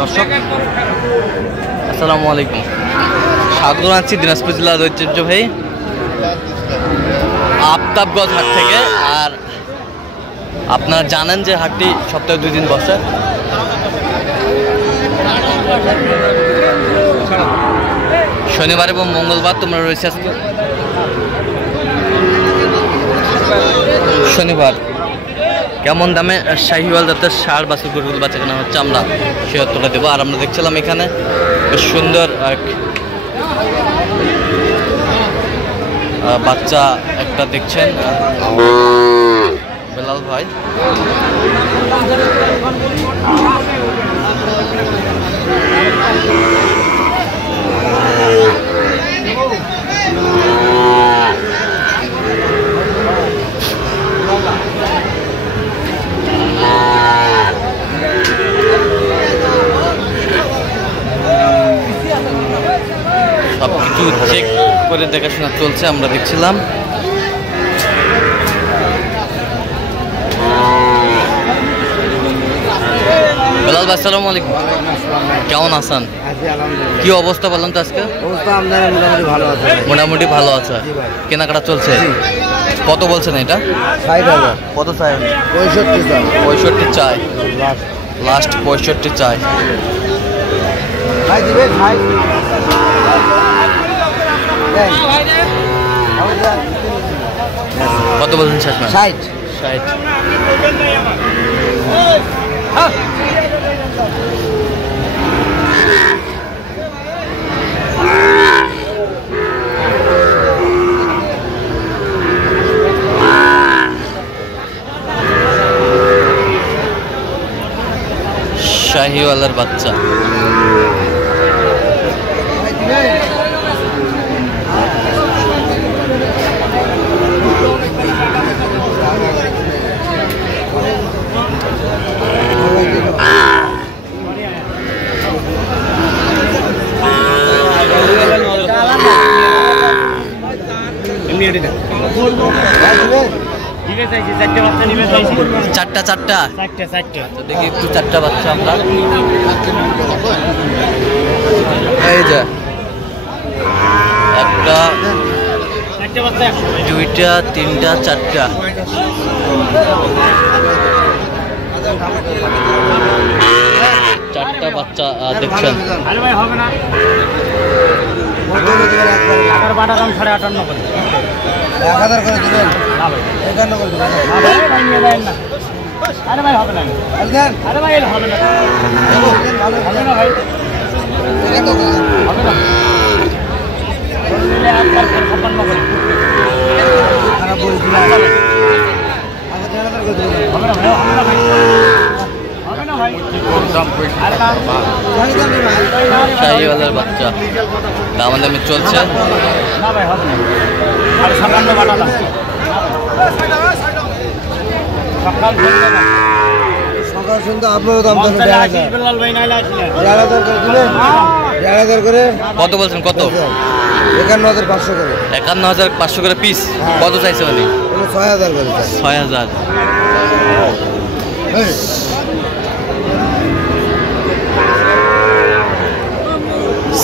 দর্শক, আসসালামু আলাইকুম। স্বাগত জানাচ্ছি দিনাজপুর জেলার ঐতিহ্যবাহী আফতাবগঞ্জ হাট থেকে। আর আপনারা জানেন যে হাটটি সপ্তাহে 2 দিন বসে। শনিবার এবং মঙ্গলবার তোমরা রয়েছে। আজকে শনিবার কেমন দামে শাহিওয়াল জাতের ষাঁড় বাছুর গরুগুলো বাচ্চা কেনা হচ্ছে আমরা সে তথ্যটা দেবো। আর আমরা দেখছিলাম এখানে বেশ সুন্দর এক বাচ্চা একটা দেখছেন বেলাল ভাই। সব কিছু চেক করে দেখাশোনা চলছে, আমরা দেখছিলাম। বেলাল ভাই আসসালামু আলাইকুম, কেমন আছেন? কি অবস্থা বললাম তো আজকে? মোটামুটি ভালো আছে। কেনাকাটা চলছে? কত বলছেন এটা? 60,000। কত চাই? 65 চাই, লাস্ট 65 চাই। কত বলছেন? 60। শাহিওয়ালার বাচ্চা। চারটা দেখি একটু 4টা বাচ্চা আমরা। এই যে একটা, 2টা, 3টা, 4টা। চারটা বাচ্চা দেখছেন। শাহিওয়ালের বাচ্চা দামাদামি চলছে। সকাল সন্ধ্যা আপনারও দাম করে। কত বলছেন? কত? 51,500 করে। 51,500 করে পিস। কত চাইছে মানে? 6,000 করে। 6,000।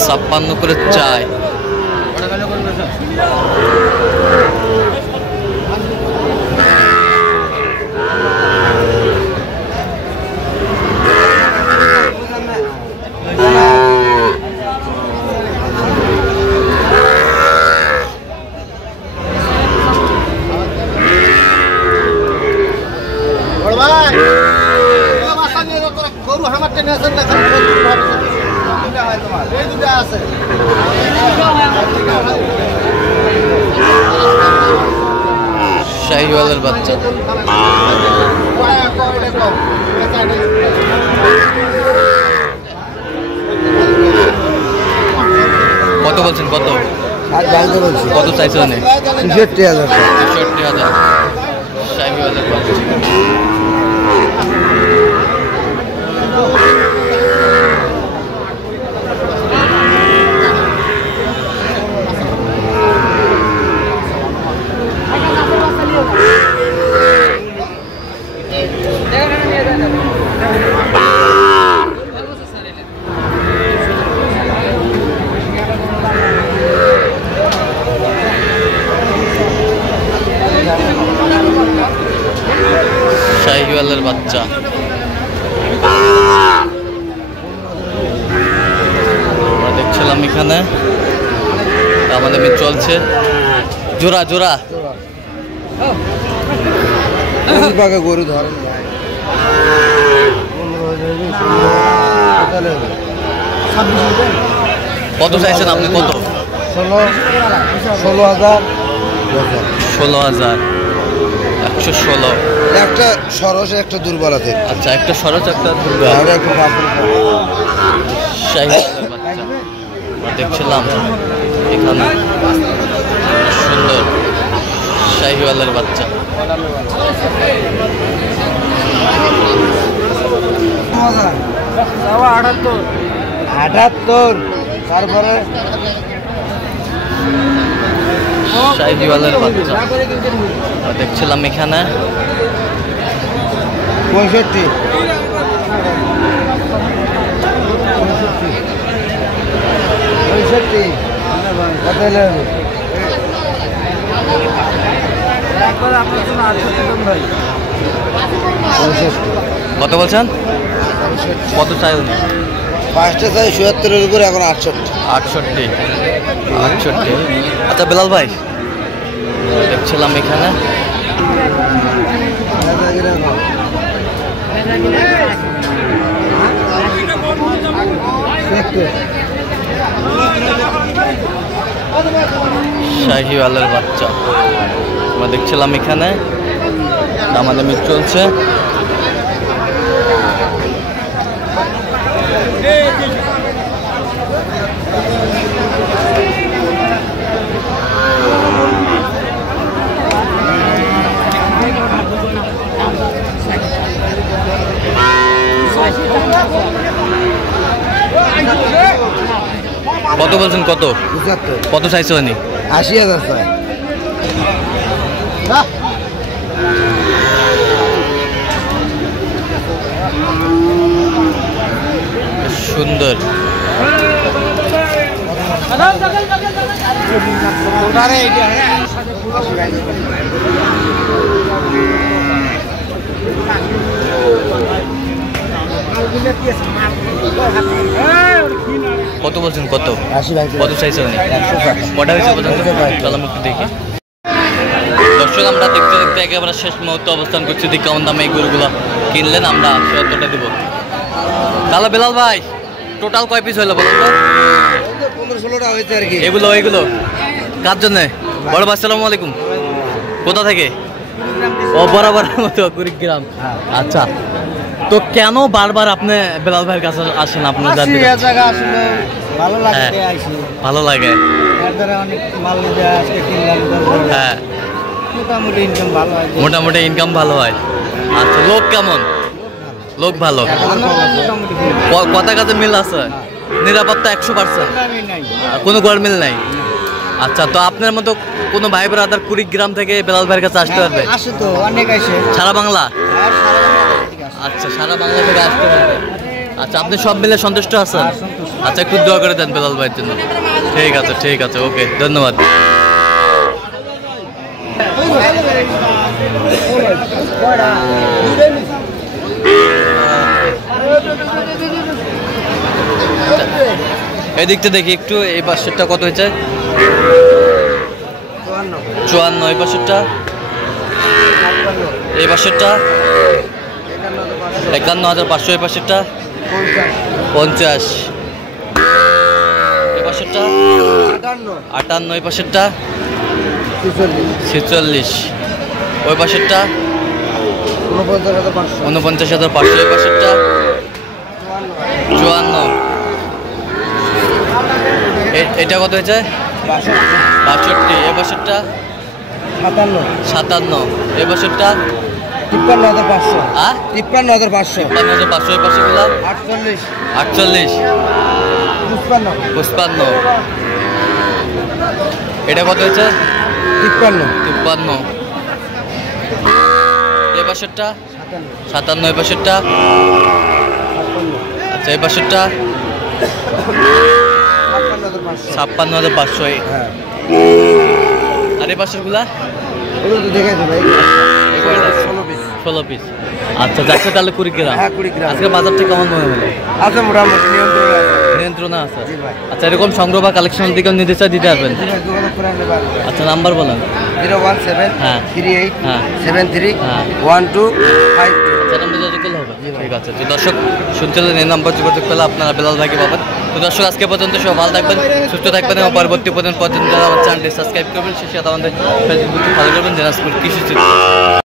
56 করে চাই। শাহিওয়ালের বাচ্চা। কত বলছেন? কত কত চাইছে? 63,000। শাহিওয়ালের বাচ্চা। দামাদামি চলছে। জোড়া জোড়া পাকে গরু ধরেন কত চাইছেন আপনি? কত? 16,000। 16,000। 116। একটা সরস একটা দুর্বল আছে। আচ্ছা, একটা সরস একটা দুর্বল। আর একটা শাহিওয়ালের বাচ্চা দেখছিলাম এখানে, সুন্দর শাহিওয়ালের বাচ্চা। 78। তারপরে শাহিওয়ালের বাচ্চা দেখছিলাম এখানে 65। কত বলছেন? কত চাই? পাঁচটা চাই ৭৭-এর উপরে, এখন 68। 68। আচ্ছা বেলাল ভাই, দেখছিলাম এখানে শাহিওয়ালের বাচ্চা আমরা দেখছিলাম এখানে, দামাদামি চলছে। কত বলছেন? কত 75। কত চাইছে উনি? 80,000 চাই। সুন্দর। কত বলছেন? কত 80 ভাই। কত চাইছে উনি? 100। কটা হয়েছে পর্যন্ত? চলো একটু দেখি। দর্শক, আমরা দেখতে দেখতে একেবারে শেষ মুহূর্তে অবস্থান করছি। দেখি কেমন দামে এই গরুগুলো কিনলেন, আমরা ৭০টা দিব। তাহলে বেলাল ভাই, টোটাল কয় পিস হইলো বলুন তো? 15-16টা হয়েছে আর কি। এগুলো কার জন্য? বড় ভাই আসসালামু আলাইকুম। কোথা থেকে? ও বরাবর মতো কুড়িগ্রাম। আচ্ছা, তো কেন বারবার আপনি বেলাল ভাইয়ের কাছে আসেন? আপনার ভালো লাগে, ভালো লাগে। অনেক মাল আজকে কিনলাম। হ্যাঁ, মোটামুটি ইনকাম ভালো হয়। মোটামুটি ইনকাম ভালো হয়। আচ্ছা, লোক কেমন? লোক ভালো। কথা কাজে মিল আছে? নিরাপত্তা 100%? কোনো গড়মিল নাই? আচ্ছা, তো আপনার মতো কোনো ভাই ব্রাদার কুড়িগ্রাম থেকে বেলাল ভাইয়ের কাছে আসতে পারবে? আসে তো, অনেক আসে। সারা বাংলা? আচ্ছা, সারা বাংলা থেকে আসতে পারবে। আচ্ছা, আপনি সব মিলে সন্তুষ্ট আছেন? আচ্ছা, একটু দোয়া করে দেন বেলাল ভাইয়ের জন্য। ঠিক আছে, ঠিক আছে, ওকে, ধন্যবাদ। এদিকটা দেখি একটু। এই পাশেরটা কত হয়েছে? 54। এই পাশেরটা? এই পাশেরটা 51,500। এই পাশেরটা 50। এই পাশেরটা 58। এই পাশেরটা 46। ওই পাশেরটা 49,500। এই পাশেরটা 54। এটা কত হয়েছে? 62। এ বছরটা 57। এ বছরটা 53,500। 53,500। এই পাশেগুলো 48। 55। এটা কত হয়েছে? 53। এই পাশেরটা 57। এই পাশেরটা? আচ্ছা, এই পাশেরটা 56,500। আর এই পাশেরগুলা 16 পিস। আচ্ছা, যাচ্ছে তাহলে কুড়িগ্রাম। আজকে বাজারটা কেমন মনে হলো? আচ্ছা, মোটামুটি নিয়ন্ত্রণ নিয়ন্ত্রণে আছে। জি ভাই। আচ্ছা, এরকম সংগ্রহ বা কালেকশন দিকে নিতে চাই দিতে পারবেন। জি ভাই, যোগাযোগ করে আনতে পারবেন। আচ্ছা, নাম্বার বলেন। 017 হ্যাঁ। 38 হ্যাঁ। 73 হ্যাঁ। 1252। আচ্ছা, নাম্বার যোগাযোগ করলে হবে। ঠিক আছে, তো দর্শক শুনছিলেন, এই নাম্বার যোগাযোগ করলে আপনারা বেলাল ভাইকে পাবেন। তো দর্শক, আজকে পর্যন্ত সব ভালো থাকবেন, সুস্থ থাকবেন এবং পরবর্তী পর্যন্ত আমার চ্যানেলটি সাবস্ক্রাইব করবেন। শেষে আমাদের ফেসবুকটি ফলো করবেন, দিনাজপুর কৃষি চিত্র।